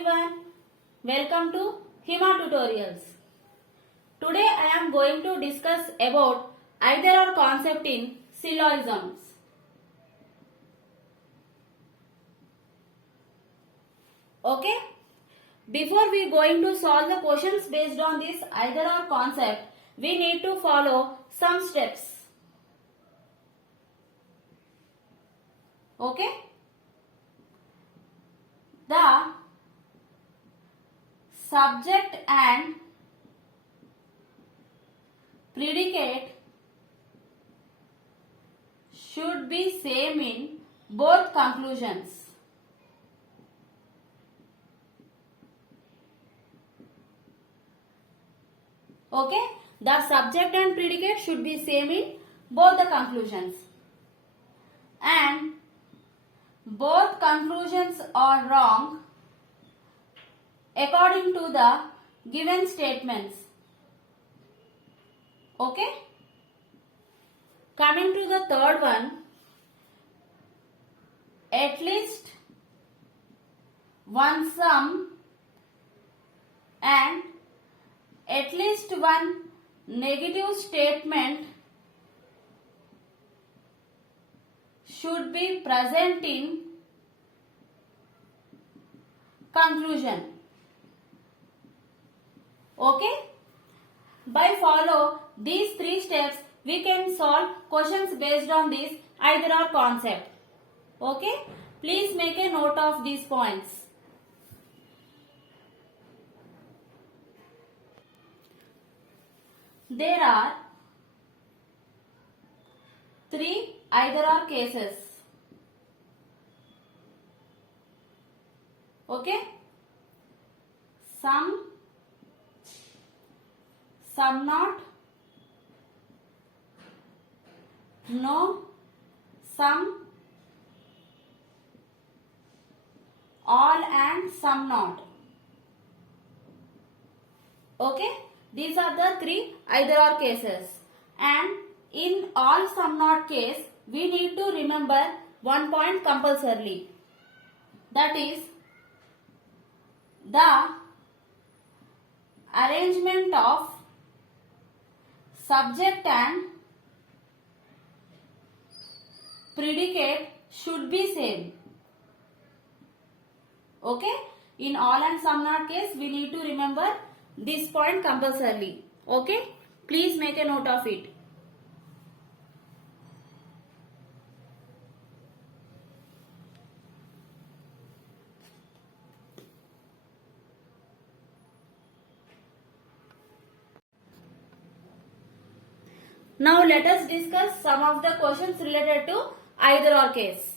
everyone, welcome to Hima Tutorials. Today I am going to discuss about either or concept in syllogisms. Okay, before we going to solve the questions based on this either or concept, we need to follow some steps. Okay, the subject and predicate should be same in both conclusions. Okay, the subject and predicate should be same in both the conclusions, and both conclusions are wrong according to the given statements. Okay, coming to the third one, at least one sum and at least one negative statement should be present in conclusion. Okay, by follow these three steps we can solve questions based on this either or concept. Okay, please make a note of these points. There are three either or cases. Okay, some not, no, some, all and some not. Okay, these are the three either or cases, and in all some not case we need to remember one point compulsorily, that is the arrangement of subject and predicate should be same. Okay, in all and some not case we need to remember this point compulsorily. Okay, please make a note of it. Now let us discuss some of the questions related to either or case.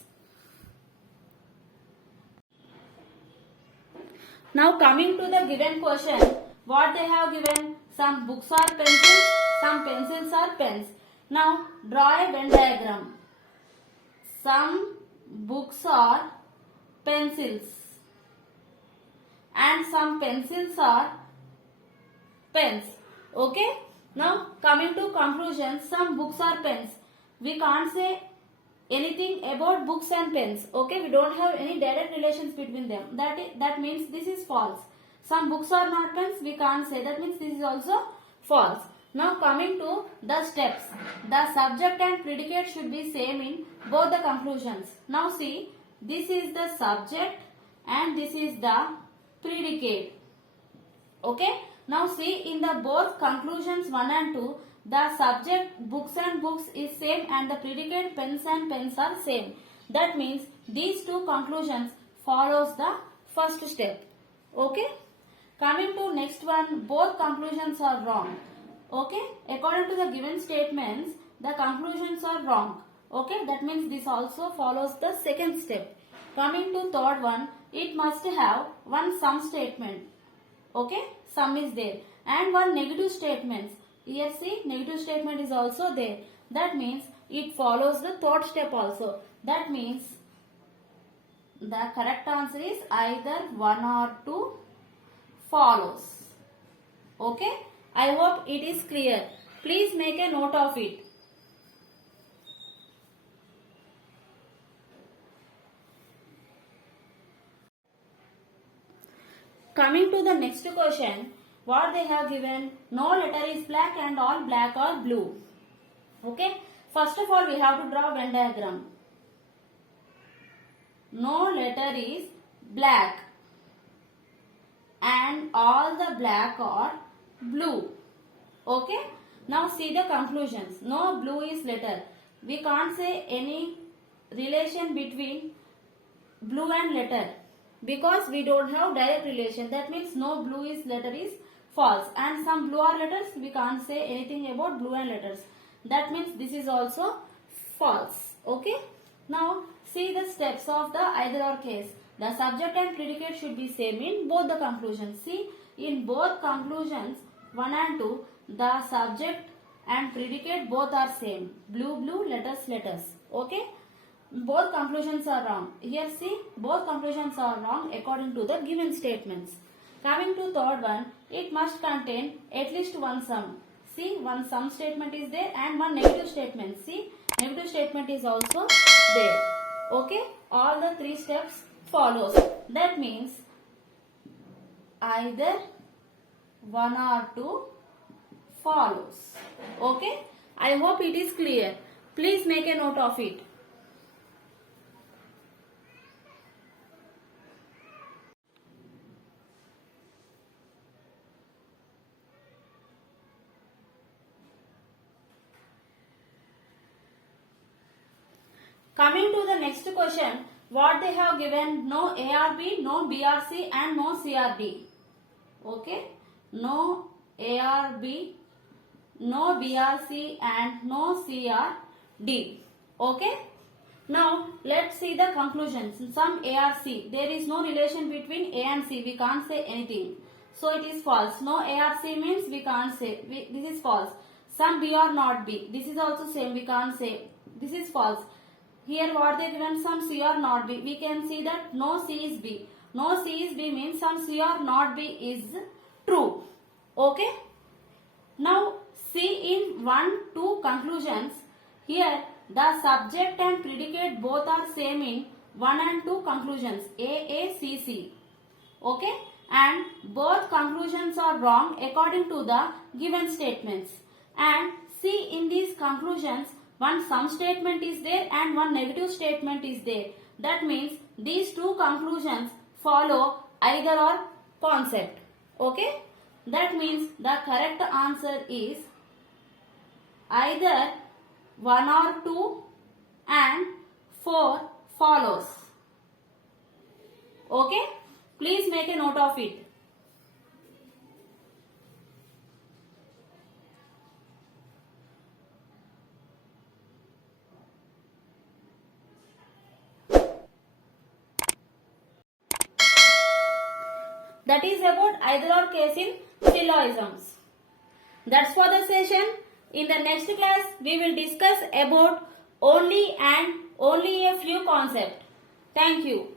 Now coming to the given question, what they have given, some books are pencils, some pencils are pens. Now draw a Venn diagram. Some books are pencils and some pencils are pens. Okay, now coming to conclusion, some books are pens. We can't say anything about books and pens. Okay, we don't have any direct relations between them. That means this is false. Some books are not pens, we can't say. That means this is also false. Now coming to the steps, the subject and predicate should be same in both the conclusions. Now see, this is the subject and this is the predicate. Okay, now see, in the both conclusions 1 and 2, the subject books and books is same and the predicate pens and pens are same. That means these two conclusions follows the first step. Okay, coming to next one, both conclusions are wrong. Okay, according to the given statements the conclusions are wrong. Okay, that means this also follows the second step. Coming to third one, it must have one sum statement. Okay, sum is there and one negative statement. Here see, negative statement is also there. That means it follows the third step also. That means the correct answer is either 1 or 2 follows. Okay, I hope it is clear. Please make a note of it. coming to the next question, what they have given, no letter is black and all black or blue. Okay, first of all we have to draw Venn diagram. No letter is black and all the black are blue. Okay, now see the conclusions. No blue is letter. We can't say any relation between blue and letter because we don't have direct relation. That means no blue is letter is false, and some blue are letters, we can't say anything about blue and letters. That means this is also false. Okay, now see the steps of the either or case. The subject and predicate should be same in both the conclusions. See, in both conclusions 1 and 2, the subject and predicate both are same. Blue, blue, letters, letters. Okay, both conclusions are wrong. Here see, both conclusions are wrong according to the given statements. Coming to third one, it must contain at least one sum. See, one sum statement is there and one negative statement. See, negative statement is also there. Okay, all the 3 steps follows. That means either 1 or 2 follows. Okay, I hope it is clear. Please make a note of it. Coming to the next question, what they have given, no ARB, no BRC and no CRD. Okay, no ARB, no BRC and no CRD. Okay, now let's see the conclusions. Some ARC, there is no relation between A and C, we can't say anything. So it is false. No ARC means we can't say, this is false. Some B or not B, this is also same, we can't say, this is false. Here what they given, some C or not B, we can see that no C is B. No C is B means some C or not B is true. Okay. Now see in 1, 2 conclusions, here the subject and predicate both are same in 1 and 2 conclusions, A, C, C. Okay. And both conclusions are wrong according to the given statements. And see in these conclusions, one sum statement is there and one negative statement is there. That means these 2 conclusions follow either or concept. Okay, that means the correct answer is either 1 or 2 and 4 follows. Okay, please make a note of it. That is about either or case in syllogisms. That's for the session. In the next class, we will discuss about only and only a few concepts. Thank you.